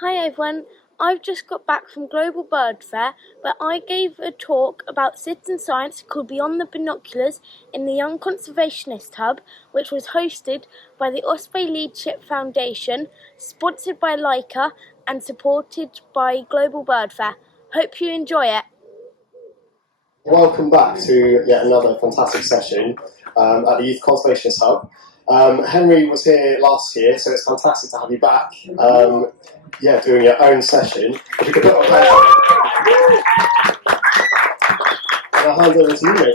Hi everyone, I've just got back from Global BirdFair, where I gave a talk about citizen science called Beyond the Binoculars in the Young Conservationists Hub, which was hosted by the RSPB Leadership Foundation, sponsored by Leica and supported by Global BirdFair. Hope you enjoy it. Welcome back to yet another fantastic session at the Youth Conservationists Hub. Henry was here last year, so it's fantastic to have you back. Doing your own session. If you could put on and I'll hand over to you, mate.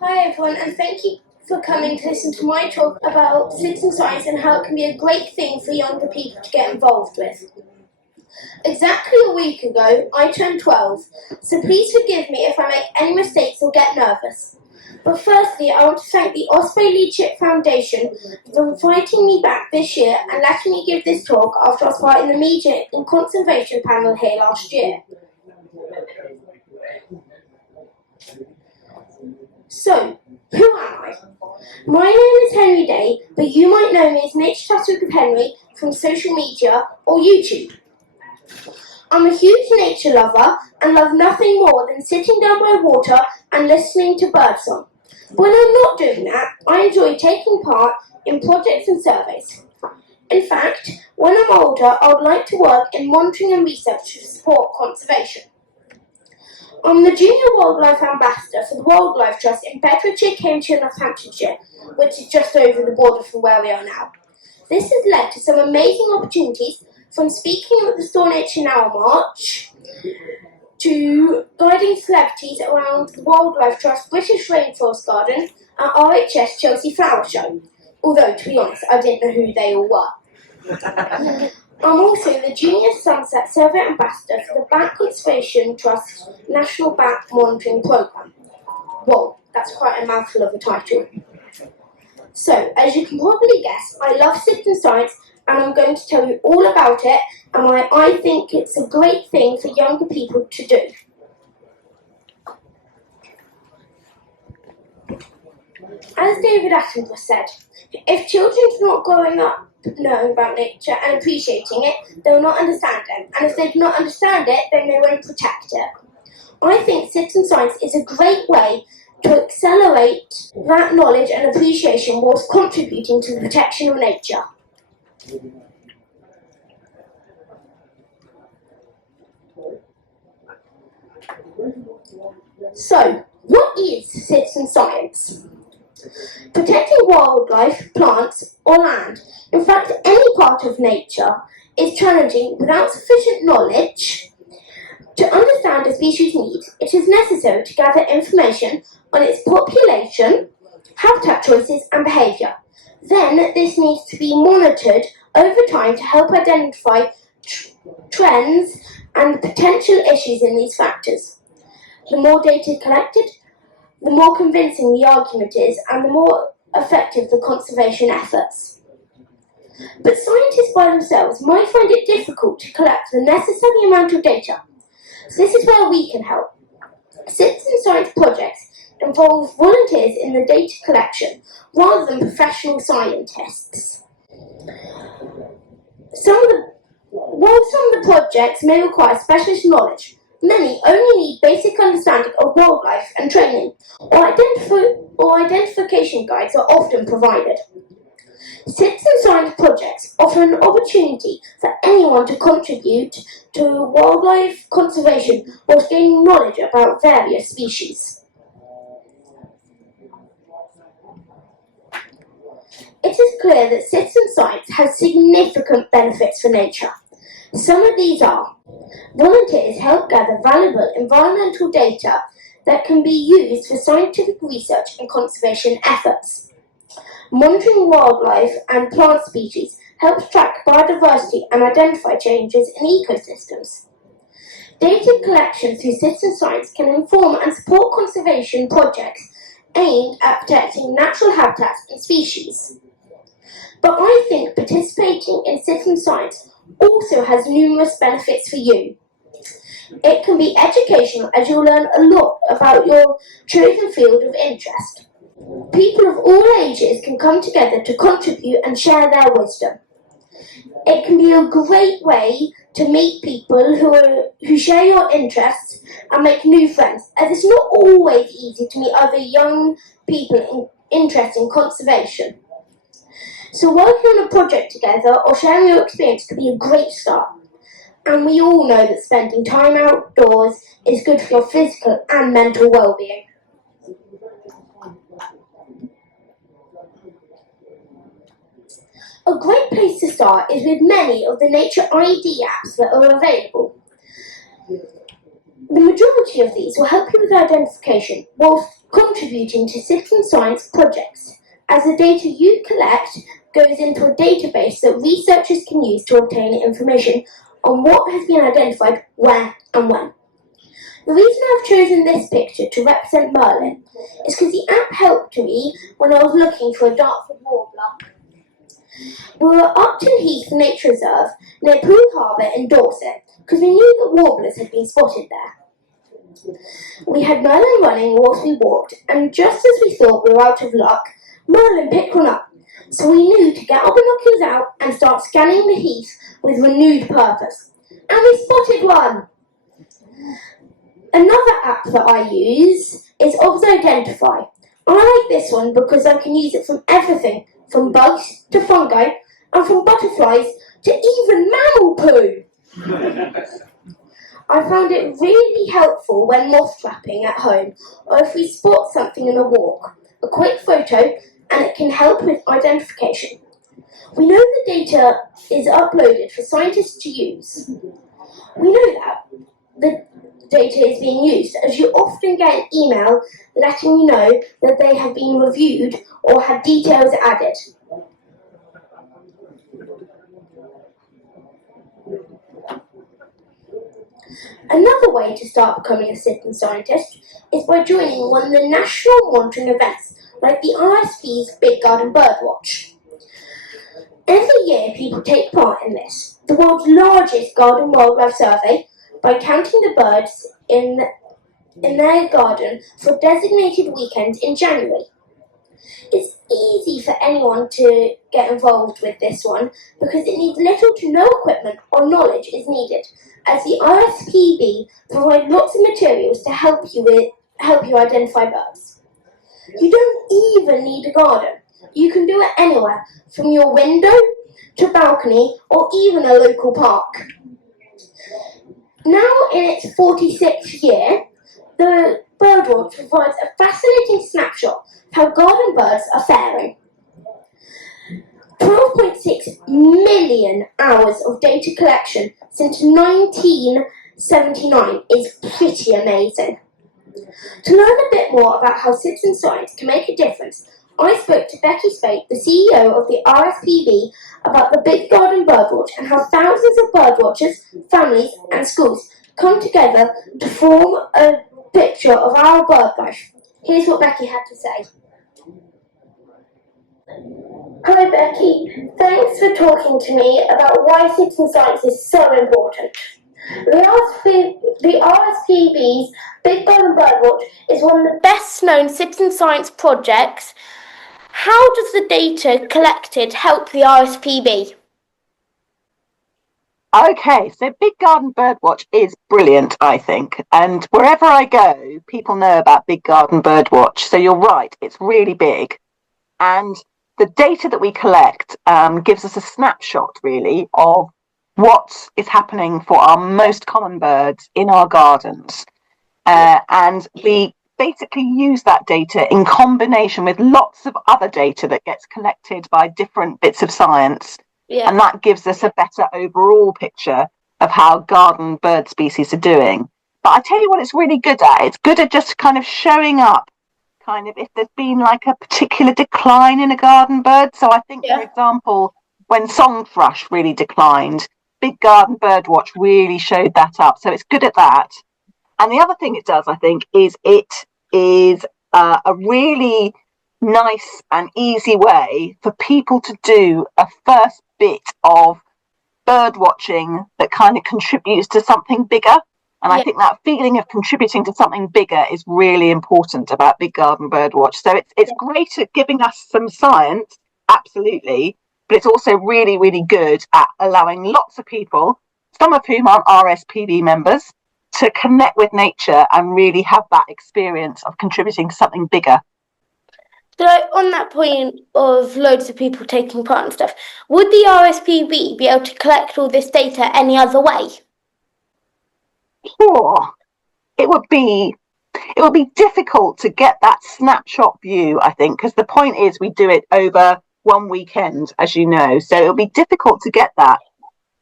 Hi everyone, and thank you for coming to listen to my talk about citizen science and how it can be a great thing for younger people to get involved with. Exactly a week ago, I turned 12, so please forgive me if I make any mistakes or get nervous. But firstly, I want to thank the RSPB Leadership Foundation for inviting me back this year and letting me give this talk after I was part in the media and conservation panel here last year. So, who am I? My name is Henry Day, but you might know me as Naturetastic with Henry from social media or YouTube. I'm a huge nature lover and love nothing more than sitting down by water and listening to birdsong. When I'm not doing that, I enjoy taking part in projects and surveys. In fact, when I'm older, I would like to work in monitoring and research to support conservation. I'm the Junior Wildlife Ambassador for the Wildlife Trust in Bedfordshire, Cambridgeshire, Northamptonshire, which is just over the border from where we are now. This has led to some amazing opportunities, from speaking at the Store Nature Now March to guiding celebrities around the Wildlife Trust British Rainforest Garden and RHS Chelsea Flower Show. Although, to be honest, I didn't know who they all were. I'm also the Junior Sunset Survey Ambassador for the Bat Conservation Trust National Bat Monitoring Programme. Whoa, that's quite a mouthful of a title. So, as you can probably guess, I love citizen science, and I'm going to tell you all about it and why I think it's a great thing for younger people to do. As David Attenborough said, if children are not growing up knowing about nature and appreciating it, they will not understand it, and if they do not understand it, then they won't protect it. I think citizen science is a great way to accelerate that knowledge and appreciation whilst contributing to the protection of nature. So, what is citizen science? Protecting wildlife, plants, or land, in fact any part of nature, is challenging without sufficient knowledge. To understand a species' needs, it is necessary to gather information on its population, habitat choices, and behaviour. Then, this needs to be monitored over time to help identify trends and potential issues in these factors. The more data collected, the more convincing the argument is and the more effective the conservation efforts. But scientists by themselves might find it difficult to collect the necessary amount of data. So this is where we can help. Citizen science projects involve volunteers in the data collection rather than professional scientists. While some of the projects may require specialist knowledge, many only need basic understanding of wildlife and training, or identification guides are often provided. Citizen science projects offer an opportunity for anyone to contribute to wildlife conservation whilst gaining knowledge about various species. It is clear that citizen science has significant benefits for nature. Some of these are: volunteers help gather valuable environmental data that can be used for scientific research and conservation efforts. Monitoring wildlife and plant species helps track biodiversity and identify changes in ecosystems. Data collection through citizen science can inform and support conservation projects aimed at protecting natural habitats and species. But I think participating in citizen science also has numerous benefits for you. It can be educational, as you'll learn a lot about your chosen field of interest. People of all ages can come together to contribute and share their wisdom. It can be a great way to meet people who share your interests and make new friends, as it's not always easy to meet other young people interested in conservation. So working on a project together or sharing your experience could be a great start. And we all know that spending time outdoors is good for your physical and mental well-being. A great place to start is with many of the Nature ID apps that are available. The majority of these will help you with identification whilst contributing to citizen science projects, as the data you collect goes into a database that researchers can use to obtain information on what has been identified, where and when. The reason I've chosen this picture to represent Merlin is because the app helped me when I was looking for a Dartford warbler. We were at Upton Heath Nature Reserve near Poole Harbour in Dorset because we knew that warblers had been spotted there. We had Merlin running whilst we walked, and just as we thought we were out of luck, Merlin picked one up. So we knew to get our binoculars out and start scanning the heath with renewed purpose. And we spotted one! Another app that I use is Identify. I like this one because I can use it from everything, from bugs to fungi, and from butterflies to even mammal poo. I found it really helpful when moth trapping at home, or if we spot something in a walk. A quick photo, and it can help with identification. We know the data is uploaded for scientists to use. We know that the data is being used, as you often get an email letting you know that they have been reviewed or had details added. Another way to start becoming a citizen scientist is by joining one of the national monitoring events, like the RSPB Big Garden Birdwatch. Every year people take part in this, the world's largest garden wildlife survey, by counting the birds in their garden for designated weekends in January. It's easy for anyone to get involved with this one because it needs little to no equipment or knowledge is needed, as the RSPB provide lots of materials to help you identify birds. You don't even need a garden. You can do it anywhere, from your window to balcony or even a local park. Now in its 46th year, the Birdwatch provides a fascinating snapshot of how garden birds are faring. 12.6 million hours of data collection since 1979 is pretty amazing. To learn a bit more about how citizen science can make a difference, I spoke to Beccy Speight, the CEO of the RSPB, about the Big Garden Birdwatch and how thousands of birdwatchers, families and schools come together to form a picture of our bird life. Here's what Beccy had to say. Hi Beccy, thanks for talking to me about why citizen science is so important. The RSPB's Big Garden Birdwatch is one of the best known citizen science projects. How does the data collected help the RSPB? Okay, so Big Garden Birdwatch is brilliant, I think. And wherever I go, people know about Big Garden Birdwatch. So you're right, it's really big. And the data that we collect gives us a snapshot, really, of what is happening for our most common birds in our gardens. And we basically use that data in combination with lots of other data that gets collected by different bits of science. Yeah. And that gives us a better overall picture of how garden bird species are doing. But I tell you what it's really good at. It's good at just kind of showing up kind of if there's been like a particular decline in a garden bird. So I think, for example, when song thrush really declined, Big Garden Birdwatch really showed that up. So it's good at that. And the other thing it does, I think, is it is a really nice and easy way for people to do a first bit of bird watching that kind of contributes to something bigger. And I think that feeling of contributing to something bigger is really important about Big Garden Birdwatch. So it's great at giving us some science, absolutely, but it's also really, really good at allowing lots of people, some of whom are RSPB members, to connect with nature and really have that experience of contributing to something bigger. So, on that point of loads of people taking part and stuff, would the RSPB be able to collect all this data any other way? Sure. It would be difficult to get that snapshot view, I think, because the point is we do it over one weekend, as you know, so it'll be difficult to get that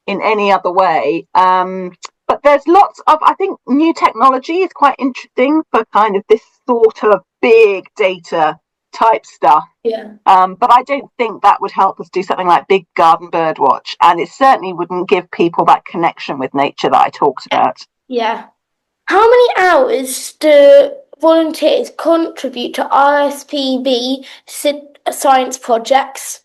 in any other way. But there's lots of, I think, new technology is quite interesting for kind of this sort of big data type stuff. Yeah. But I don't think that would help us do something like Big Garden Birdwatch, and it certainly wouldn't give people that connection with nature that I talked about. Yeah. How many hours do volunteers contribute to RSPB science projects?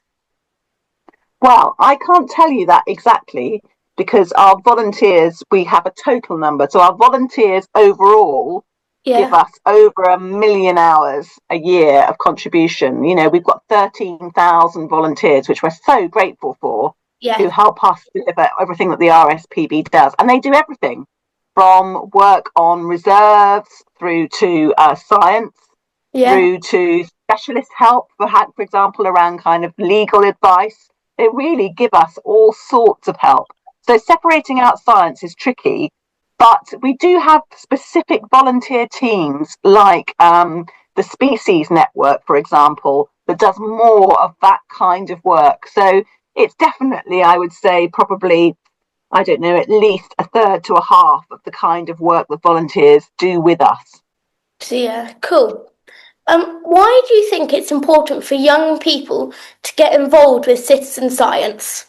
Well, I can't tell you that exactly because our volunteers, we have a total number. So our volunteers overall give us over 1 million hours a year of contribution. You know, we've got 13,000 volunteers, which we're so grateful for, who help us deliver everything that the RSPB does. And they do everything from work on reserves through to science, through to specialist help, for example, around kind of legal advice. They really give us all sorts of help. So separating out science is tricky, but we do have specific volunteer teams like the Species Network, for example, that does more of that kind of work. So it's definitely, I would say, probably, I don't know, at least a third to a half of the kind of work that volunteers do with us. So yeah, cool. Why do you think it's important for young people to get involved with citizen science?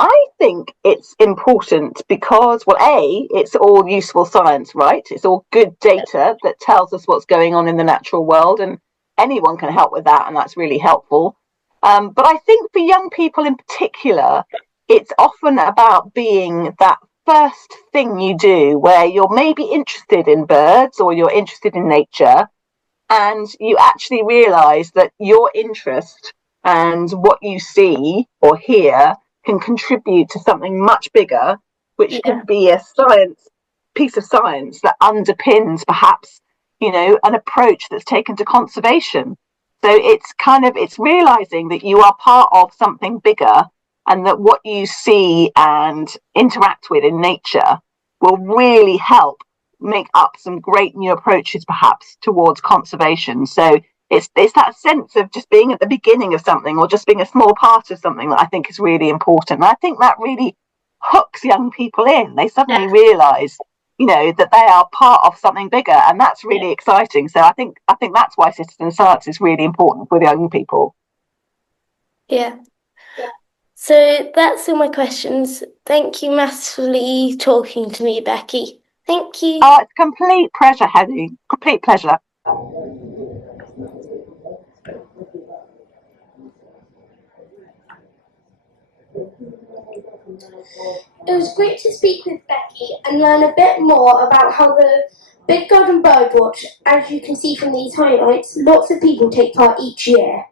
I think it's important because, well, it's all useful science, right? It's all good data that tells us what's going on in the natural world, and anyone can help with that, and that's really helpful. But I think for young people in particular, it's often about being that first thing you do where you're maybe interested in birds or you're interested in nature, and you actually realise that your interest and what you see or hear can contribute to something much bigger, which could be a piece of science that underpins perhaps, you know, an approach that's taken to conservation. So it's realizing that you are part of something bigger, and that what you see and interact with in nature will really help make up some great new approaches perhaps towards conservation. So it's that sense of just being at the beginning of something or just being a small part of something that I think is really important. And I think that really hooks young people in. They suddenly realise, you know, that they are part of something bigger, and that's really exciting. So I think that's why citizen science is really important for the young people. Yeah. So that's all my questions. Thank you massively talking to me, Beccy. Thank you. Oh, it's a complete pleasure, Henry. Complete pleasure. It was great to speak with Beccy and learn a bit more about how the Big Garden Birdwatch, as you can see from these highlights, lots of people take part each year.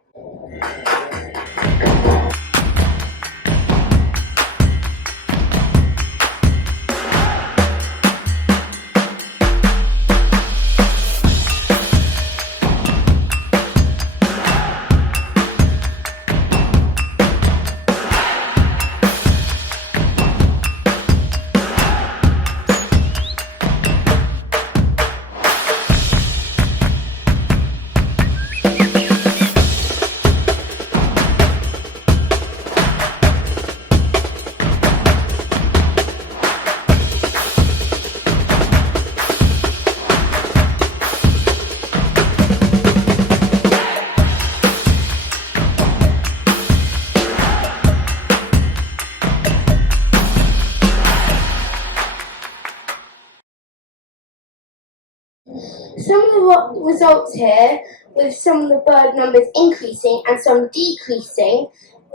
Some of the results here, with some of the bird numbers increasing and some decreasing,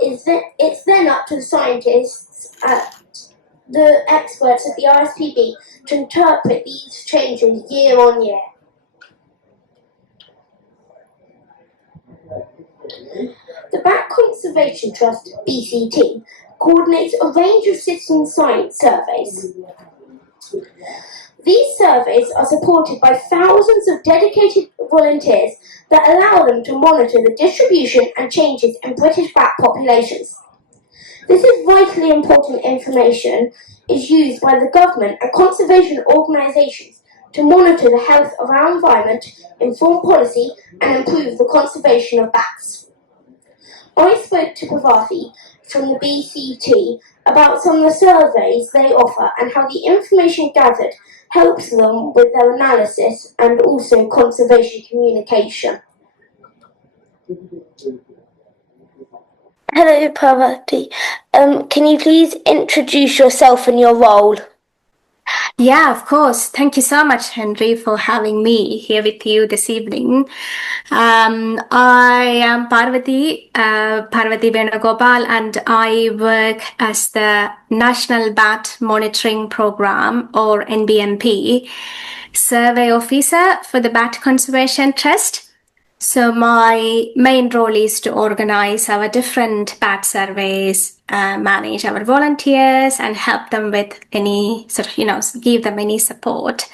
is that it's then up to the scientists, the experts at the RSPB, to interpret these changes year on year. The Bat Conservation Trust, BCT, coordinates a range of citizen science surveys. These surveys are supported by thousands of dedicated volunteers that allow them to monitor the distribution and changes in British bat populations. This is vitally important information is used by the government and conservation organisations to monitor the health of our environment, inform policy and improve the conservation of bats. I spoke to Parvathy from the BCT about some of the surveys they offer and how the information gathered helps them with their analysis and also conservation communication. Hello, Parvathy. Can you please introduce yourself and your role? Yeah, of course. Thank you so much, Henry, for having me here with you this evening. I am Parvathy Venugopal, and I work as the National Bat Monitoring Program, or NBMP, Survey Officer for the Bat Conservation Trust. So my main role is to organize our different bat surveys, manage our volunteers and help them with any sort of, give them any support.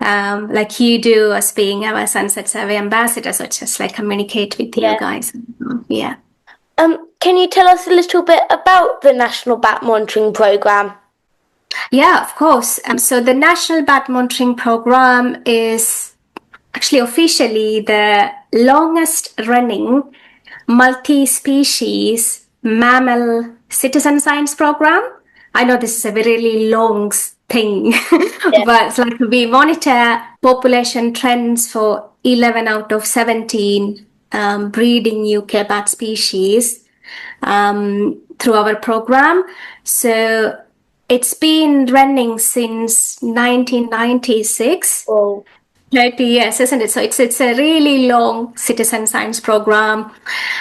Like you do as being our Sunset Survey ambassador, so just like communicate with you guys. Yeah. Can you tell us a little bit about the National Bat Monitoring Programme? Yeah, of course. So the National Bat Monitoring Programme is actually officially the longest running multi-species mammal citizen science program. I know this is a really long thing, but it's like we monitor population trends for 11 out of 17 breeding UK bat species through our program. So it's been running since 1996. Oh. 30 years, isn't it? So it's a really long citizen science program,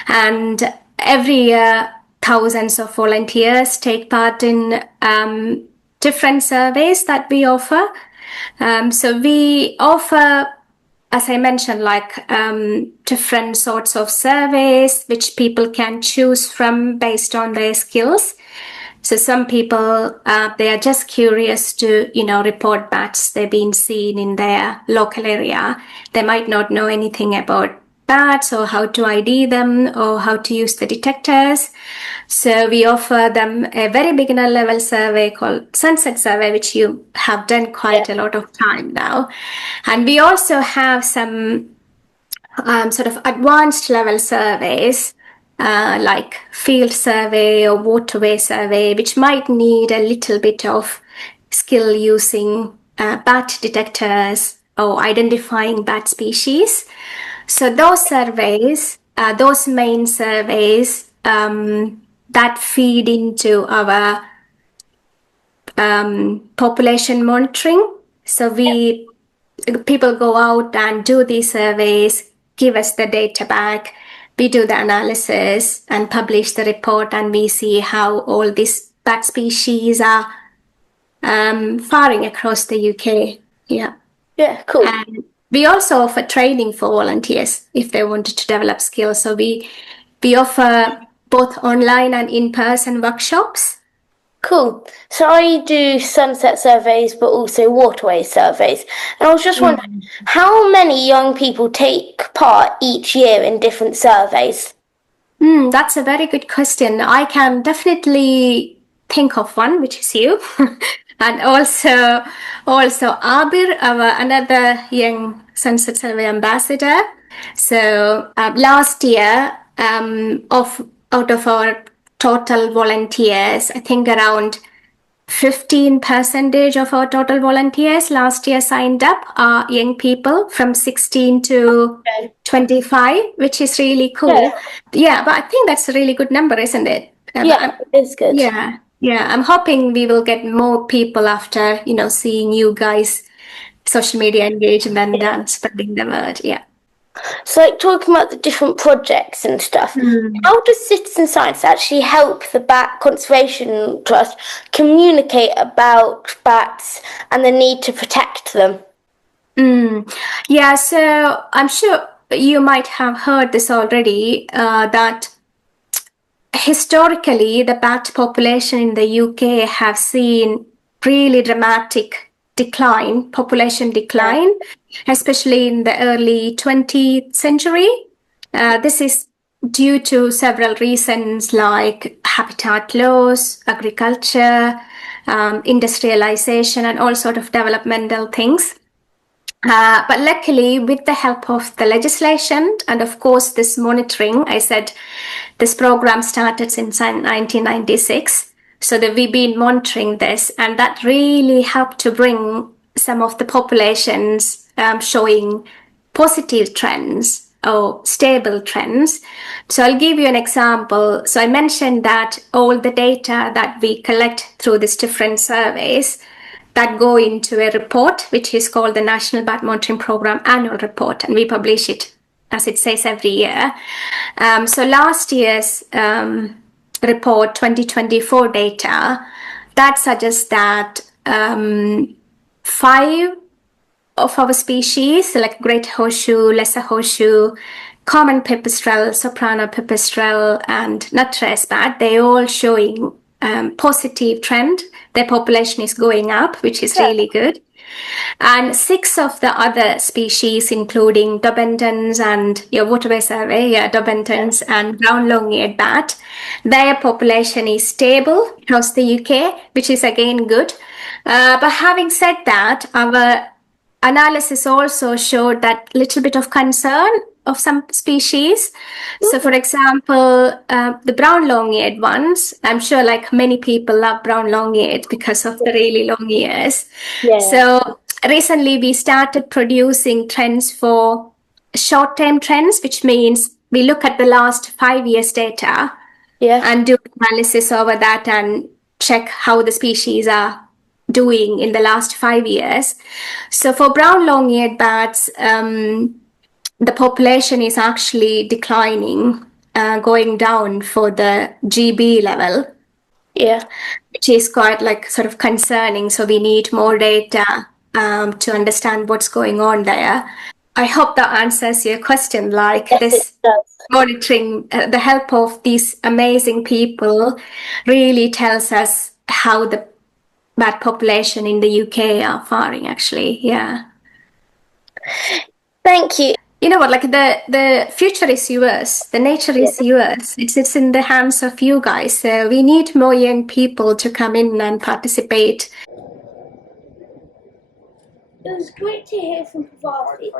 and every year thousands of volunteers take part in different surveys that we offer. So we offer, as I mentioned, like different sorts of surveys which people can choose from based on their skills. So some people, they are just curious to, report bats they've been seen in their local area. They might not know anything about bats or how to ID them or how to use the detectors. So we offer them a very beginner level survey called Sunset Survey, which you have done quite a lot of time now. And we also have some sort of advanced level surveys, like field survey or waterway survey, which might need a little bit of skill using bat detectors or identifying bat species. So those surveys, those main surveys that feed into our population monitoring. So people go out and do these surveys, give us the data back. We do the analysis and publish the report, and we see how all these bat species are faring across the UK. Yeah. Yeah, cool. And we also offer training for volunteers if they wanted to develop skills. So we offer both online and in-person workshops. Cool. So I do sunset surveys, but also waterway surveys. And I was just wondering, how many young people take part each year in different surveys? That's a very good question. I can definitely think of one, which is you. And also Abir, another young Sunset Survey ambassador. So last year, out of our total volunteers, I think around 15% of our total volunteers last year signed up are young people from 16 to 25, which is really cool. Yeah, but I think that's a really good number, isn't it? Yeah, it's good. Yeah. I'm hoping we will get more people after, seeing you guys, social media engagement and spreading the word. Yeah. So, like, talking about the different projects and stuff, how does citizen science actually help the Bat Conservation Trust communicate about bats and the need to protect them? Yeah, so I'm sure you might have heard this already, that historically, the bat population in the UK have seen really dramatic population decline, especially in the early 20th century. This is due to several reasons like habitat loss, agriculture, industrialization, and all sort of developmental things. But luckily, with the help of the legislation and of course this monitoring, I said this program started since 1996. So that we've been monitoring this, and that really helped to bring some of the populations showing positive trends or stable trends. So I'll give you an example. So I mentioned that all the data that we collect through these different surveys that go into a report, which is called the National Bat Monitoring Program Annual Report, and we publish it, as it says, every year. So last year's report, 2024 data, that suggests that 5 of our species, like great horseshoe, lesser horseshoe, common pipistrelle, soprano pipistrelle, and nutcracker bat, they all showing positive trend. Their population is going up, which is really good. And 6 of the other species, including Dobentons and your waterway survey, Dobentons and brown long-eared bat, their population is stable across the UK, which is again good. But having said that, our analysis also showed that little bit of concern of some species. So for example, the brown long-eared ones, I'm sure like many people love brown long-eared because of the really long ears. So recently we started producing trends for short-term trends, which means we look at the last 5 years data and do analysis over that and check how the species are doing in the last 5 years. So for brown long-eared bats, the population is actually declining, going down for the GB level. Which is quite like sort of concerning. So we need more data to understand what's going on there. I hope that answers your question. Like this monitoring, the help of these amazing people really tells us how the bat population in the UK are faring, actually. Thank you. You know what, like the future is yours, the nature is yours. It's in the hands of you guys. So we need more young people to come in and participate. It was great to hear from Parvathy.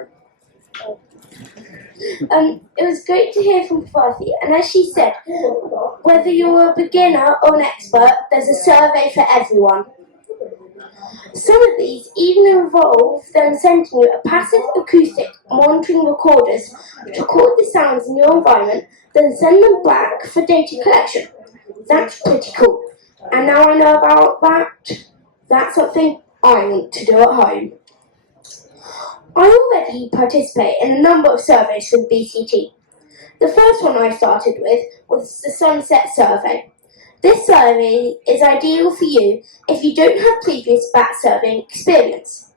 It was great to hear from Parvathy, and as she said, whether you're a beginner or an expert, there's a survey for everyone. Some of these even involve them sending you a passive acoustic monitoring recorders which record the sounds in your environment, then send them back for data collection. That's pretty cool. And now I know about that, that's something I want to do at home. I already participate in a number of surveys for the BCT. The first one I started with was the Sunset Survey. This survey is ideal for you if you don't have previous bat surveying experience.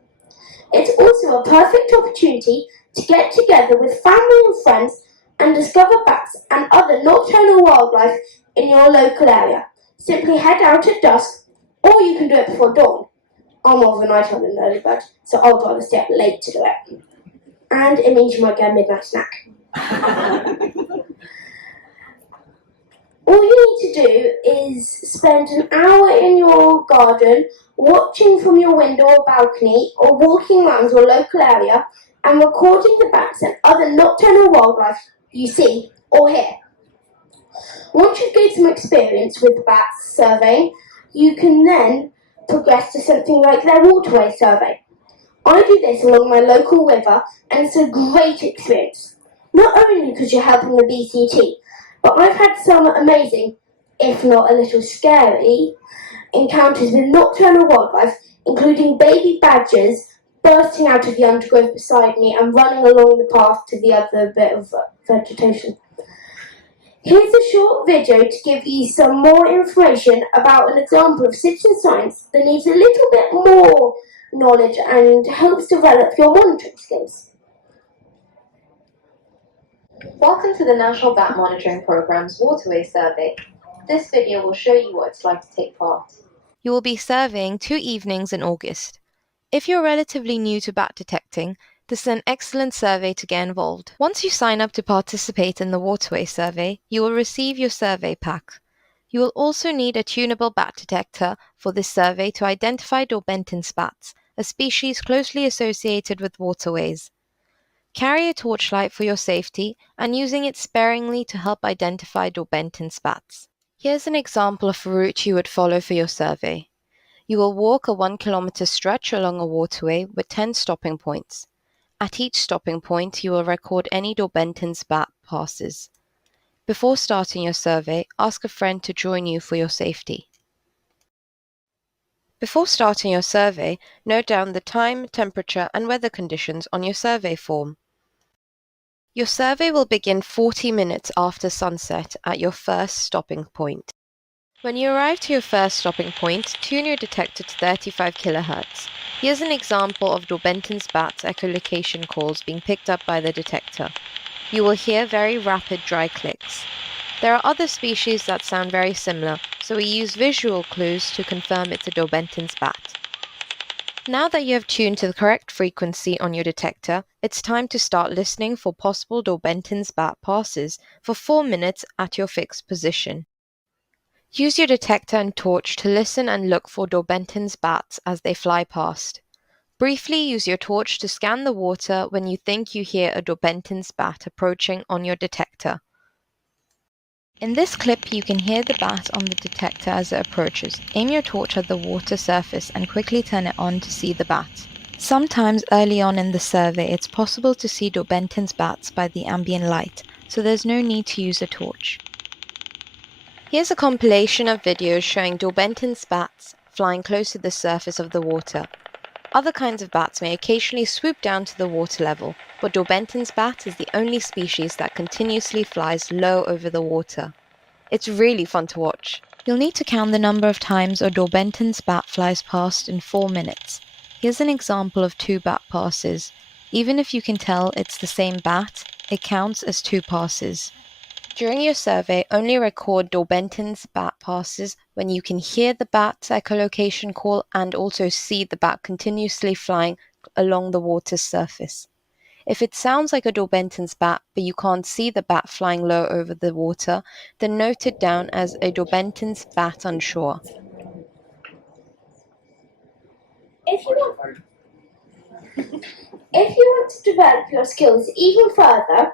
It's also a perfect opportunity to get together with family and friends and discover bats and other nocturnal wildlife in your local area. Simply head out at dusk, or you can do it before dawn. I'm more of a night owl than an early bird, so I'll rather stay up late to do it. And it means you might get a midnight snack. All you need to do is spend an hour in your garden watching from your window or balcony or walking around your local area and recording the bats and other nocturnal wildlife you see or hear. Once you've gained some experience with bats surveying, you can then progress to something like their waterway survey. I do this along my local river and it's a great experience. Not only because you're helping the BCT, but I've had some amazing, if not a little scary, encounters with nocturnal wildlife, including baby badgers bursting out of the undergrowth beside me and running along the path to the other bit of vegetation. Here's a short video to give you some more information about an example of citizen science that needs a little bit more knowledge and helps develop your monitoring skills. Welcome to the National Bat Monitoring Programme's Waterway Survey. This video will show you what it's like to take part. You will be surveying 2 evenings in August. If you're relatively new to bat detecting, this is an excellent survey to get involved. Once you sign up to participate in the Waterway Survey, you will receive your survey pack. You will also need a tunable bat detector for this survey to identify Daubenton's bats, a species closely associated with waterways. Carry a torchlight for your safety and using it sparingly to help identify Daubenton's bats. Here's an example of a route you would follow for your survey. You will walk a 1 kilometer stretch along a waterway with 10 stopping points. At each stopping point, you will record any Daubenton's bat passes. Before starting your survey, ask a friend to join you for your safety. Before starting your survey, note down the time, temperature, and weather conditions on your survey form. Your survey will begin 40 minutes after sunset at your first stopping point. When you arrive to your first stopping point, tune your detector to 35 kHz. Here's an example of Daubenton's bats' echolocation calls being picked up by the detector. You will hear very rapid dry clicks. There are other species that sound very similar, so we use visual clues to confirm it's a Daubenton's bat. Now that you have tuned to the correct frequency on your detector, it's time to start listening for possible Daubenton's bat passes for 4 minutes at your fixed position. Use your detector and torch to listen and look for Daubenton's bats as they fly past. Briefly use your torch to scan the water when you think you hear a Daubenton's bat approaching on your detector. In this clip, you can hear the bat on the detector as it approaches. Aim your torch at the water surface and quickly turn it on to see the bat. Sometimes early on in the survey, it's possible to see Daubenton's bats by the ambient light, so there's no need to use a torch. Here's a compilation of videos showing Daubenton's bats flying close to the surface of the water. Other kinds of bats may occasionally swoop down to the water level, but Daubenton's bat is the only species that continuously flies low over the water. It's really fun to watch. You'll need to count the number of times a Daubenton's bat flies past in 4 minutes. Here's an example of 2 bat passes. Even if you can tell it's the same bat, it counts as 2 passes. During your survey, only record Daubenton's bat passes when you can hear the bat's echolocation call and also see the bat continuously flying along the water's surface. If it sounds like a Daubenton's bat, but you can't see the bat flying low over the water, then note it down as a Daubenton's bat on shore. If you want to develop your skills even further,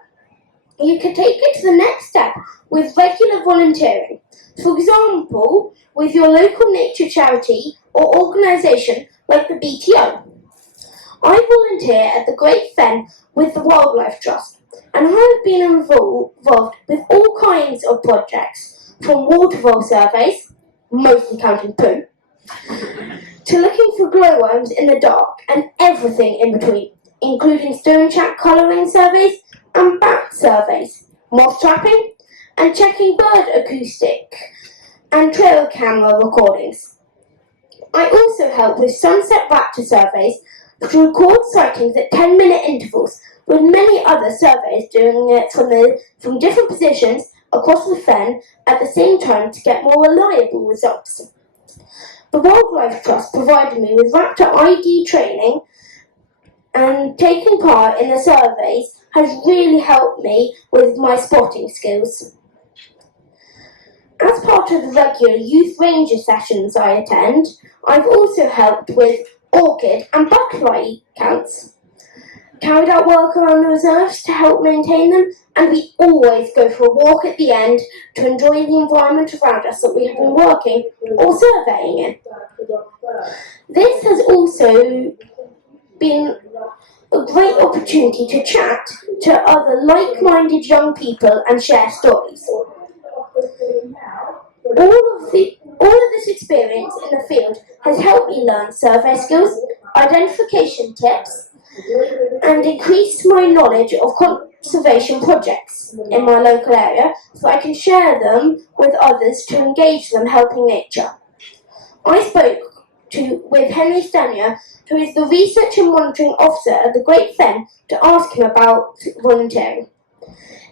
you can take it to the next step with regular volunteering. For example, with your local nature charity or organisation like the BTO. I volunteer at the Great Fen with the Wildlife Trust, and I have been involved with all kinds of projects, from waterfall surveys, mostly counting poo, to looking for glowworms in the dark and everything in between, including stone chat colouring surveys and bat surveys, moth trapping, and checking bird acoustic and trail camera recordings. I also help with sunset raptor surveys to record sightings at 10-minute intervals, with many other surveys doing it from different positions across the fen at the same time to get more reliable results. The Wildlife Trust provided me with raptor ID training, and taking part in the surveys has really helped me with my spotting skills. As part of the regular youth ranger sessions I attend, I've also helped with orchid and butterfly counts, carried out work around the reserves to help maintain them, and we always go for a walk at the end to enjoy the environment around us that we have been working or surveying in. This has also been a great opportunity to chat to other like-minded young people and share stories. All of this experience in the field has helped me learn survey skills, identification tips, and increase my knowledge of conservation projects in my local area so I can share them with others to engage them helping nature. I spoke with Henry Stanier, who is the Research and Monitoring Officer at the Great Fen, to ask him about volunteering.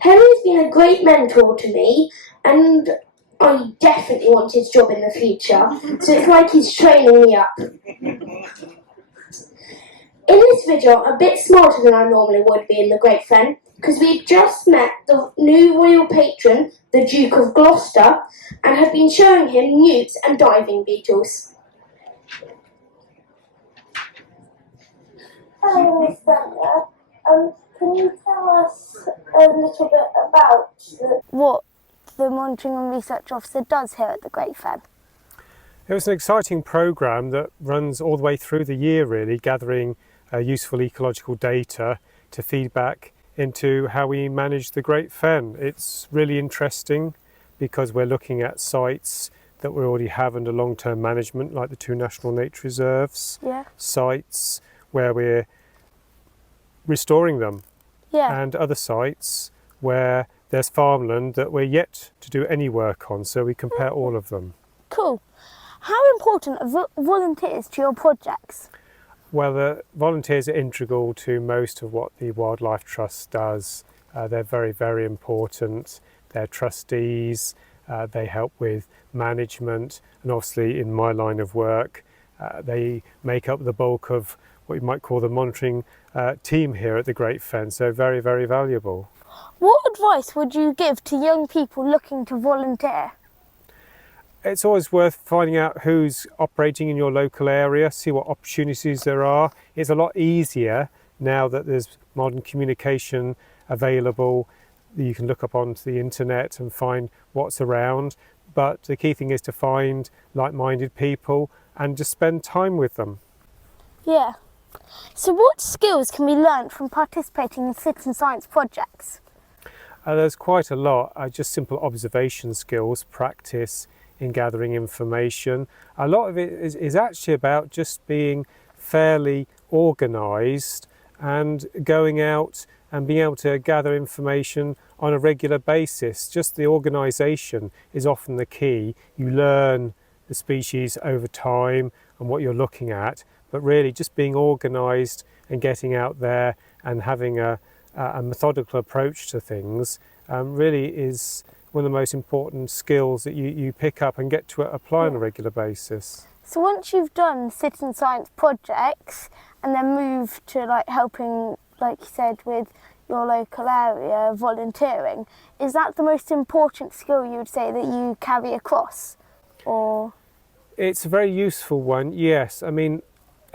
Henry's been a great mentor to me, and I definitely want his job in the future, so it's like he's training me up. In this video, I'm a bit smarter than I normally would be in the Great Fen, because we've just met the new royal patron, the Duke of Gloucester, and have been showing him newts and diving beetles. Hello, Miss Stanier. Can you tell us a little bit about what the Monitoring and Research Officer does here at the Great Fen? It was an exciting programme that runs all the way through the year, really, gathering useful ecological data to feed back into how we manage the Great Fen. It's really interesting because we're looking at sites that we already have under long-term management, like the 2 national nature reserves, sites where we're restoring them, and other sites where there's farmland that we're yet to do any work on, so we compare all of them. Cool. How important are volunteers to your projects? Well, the volunteers are integral to most of what the Wildlife Trust does. They're very, very important. They're trustees, they help with management, and obviously in my line of work, they make up the bulk of what you might call the monitoring team here at the Great Fen, so very, very valuable. What advice would you give to young people looking to volunteer? It's always worth finding out who's operating in your local area, see what opportunities there are. It's a lot easier now that there's modern communication available. You can look up onto the internet and find what's around, but the key thing is to find like-minded people and just spend time with them. Yeah. So what skills can be learnt from participating in citizen science projects? There's quite a lot, just simple observation skills, practice in gathering information. A lot of it is actually about just being fairly organised and going out and being able to gather information on a regular basis. Just the organisation is often the key. You learn the species over time and what you're looking at, but really just being organised and getting out there and having a methodical approach to things really is one of the most important skills that you pick up and get to apply on a regular basis. So once you've done citizen science projects and then moved to like helping, like you said, with your local area, volunteering, is that the most important skill you would say that you carry across? Or it's a very useful one, yes. I mean,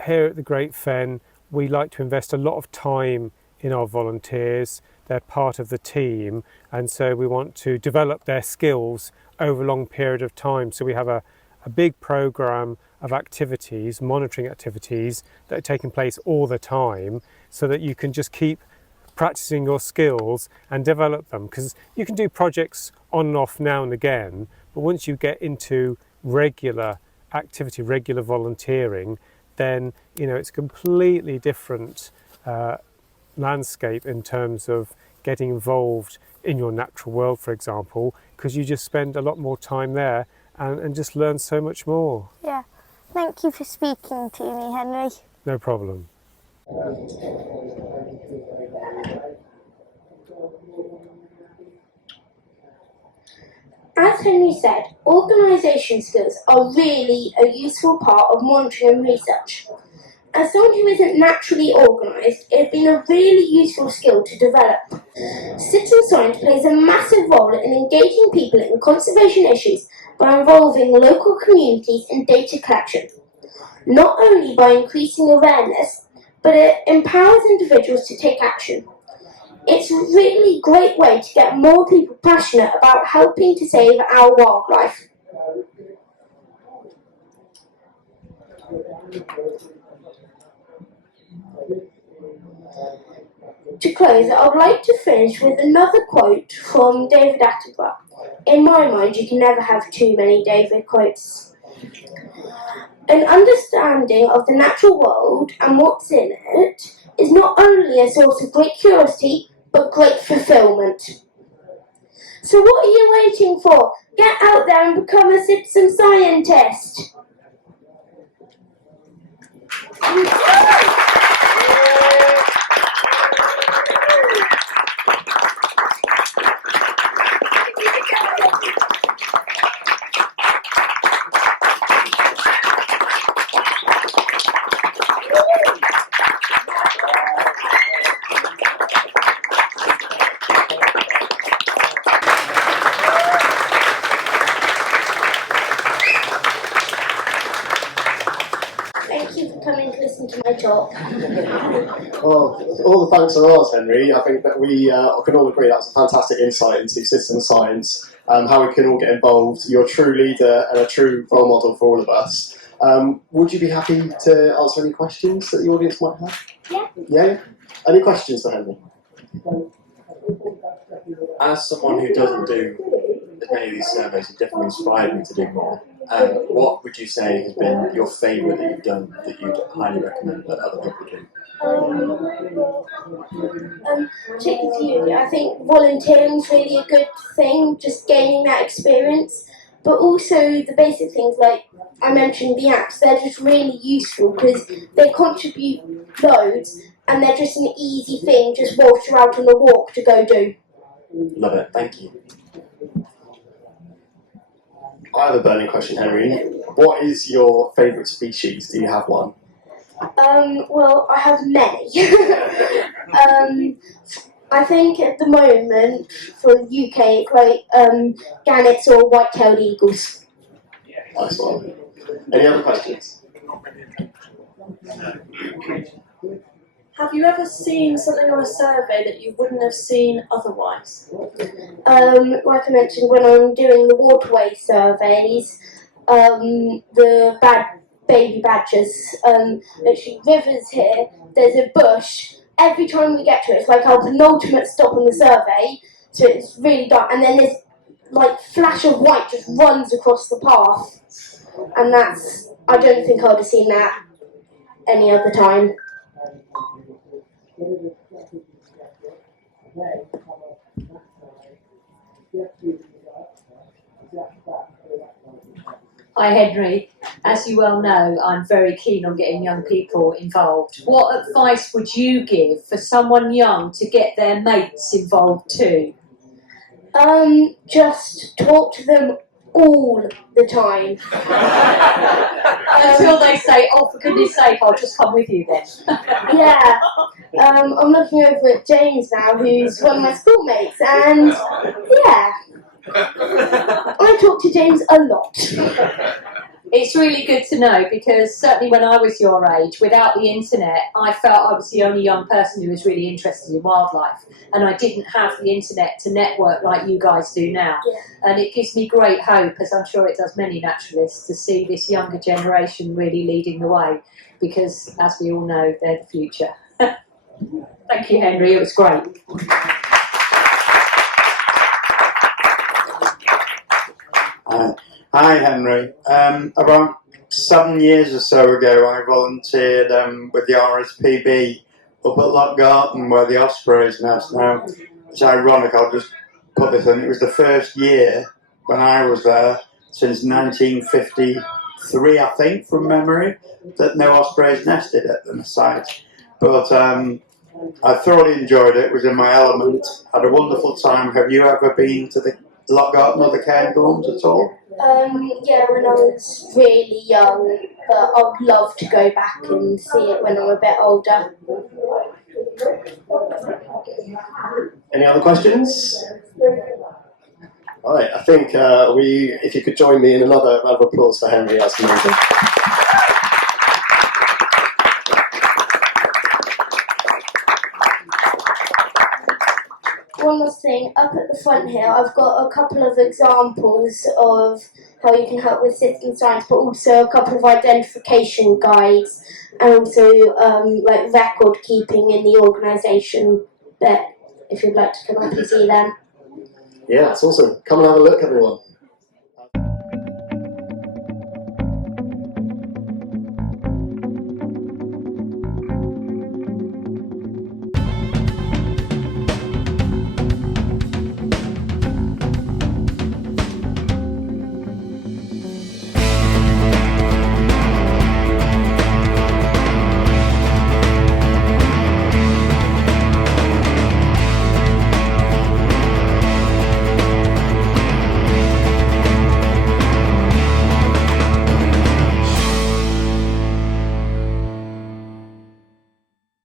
here at the Great Fen, we like to invest a lot of time in our volunteers. They're part of the team, and so we want to develop their skills over a long period of time. So we have a big programme of activities, monitoring activities that are taking place all the time, so that you can just keep practicing your skills and develop them, because you can do projects on and off now and again, but once you get into regular activity, regular volunteering, then it's a completely different landscape in terms of getting involved in your natural world, for example, because you just spend a lot more time there and just learn so much more. yeah. Thank you for speaking to me, Henry. No problem. As Henry said, organisation skills are really a useful part of monitoring and research. As someone who isn't naturally organised, it's been a really useful skill to develop. Citizen science plays a massive role in engaging people in conservation issues by involving local communities in data collection, not only by increasing awareness, but it empowers individuals to take action. It's a really great way to get more people passionate about helping to save our wildlife. To close, I would like to finish with another quote from David Attenborough. In my mind, you can never have too many David quotes. An understanding of the natural world and what's in it is not only a source of great curiosity, but great fulfilment. So what are you waiting for? Get out there and become a citizen scientist. coming to listen to my talk. Well, all the thanks are ours, Henry. I think that we can all agree that's a fantastic insight into citizen science, how we can all get involved. You're a true leader and a true role model for all of us. Would you be happy to answer any questions that the audience might have? Yeah. Yeah? Any questions for Henry? As someone who doesn't do as many of these surveys, you've definitely inspired me to do more. What would you say has been your favourite that you've done that you'd highly recommend that other people do? Particularly for you, I think volunteering is really a good thing, just gaining that experience. But also the basic things like I mentioned, the apps, they're just really useful because they contribute loads and they're just an easy thing just whilst you're out on a walk to go do. Love it, thank you. I have a burning question, Henry. What is your favourite species? Do you have one? Well, I have many. I think at the moment for the UK it's like gannets or white-tailed eagles. Nice one. Any other questions? Have you ever seen something on a survey that you wouldn't have seen otherwise? Like I mentioned, when I'm doing the waterway surveys, the baby badgers, literally rivers here, there's a bush. Every time we get to it, it's like our penultimate stop on the survey, so it's really dark, and then this like flash of white just runs across the path, and that's, I don't think I would have seen that any other time. Hi Henry, as you well know, I'm very keen on getting young people involved. What advice would you give for someone young to get their mates involved too? Just talk to them all the time. Until they say, oh for goodness sake, I'll just come with you then. Yeah. I'm looking over at James now, who's one of my schoolmates, and yeah, I talk to James a lot. It's really good to know because certainly when I was your age, without the internet, I felt I was the only young person who was really interested in wildlife, and I didn't have the internet to network like you guys do now. Yeah. And it gives me great hope, as I'm sure it does many naturalists, to see this younger generation really leading the way because, as we all know, they're the future. Thank you, Henry. It was great. Hi Henry. About 7 years or so ago I volunteered with the RSPB up at Loch Garten where the ospreys nest. Now it's ironic, I'll just put this in, it was the first year when I was there since 1953 I think from memory that no ospreys nested at the site. But I thoroughly enjoyed it, was in my element, had a wonderful time. Have you ever been to the Loch Garten or the Cairngorms at all? Yeah, when I was really young, but I'd love to go back and see it when I'm a bit older. Any other questions? Right, I think if you could join me in another round of applause for Henry, that's amazing. One last thing, up at the front here, I've got a couple of examples of how you can help with citizen science, but also a couple of identification guides, and also like record keeping in the organisation bit, if you'd like to come up and see them. Yeah, that's awesome. Come and have a look, everyone.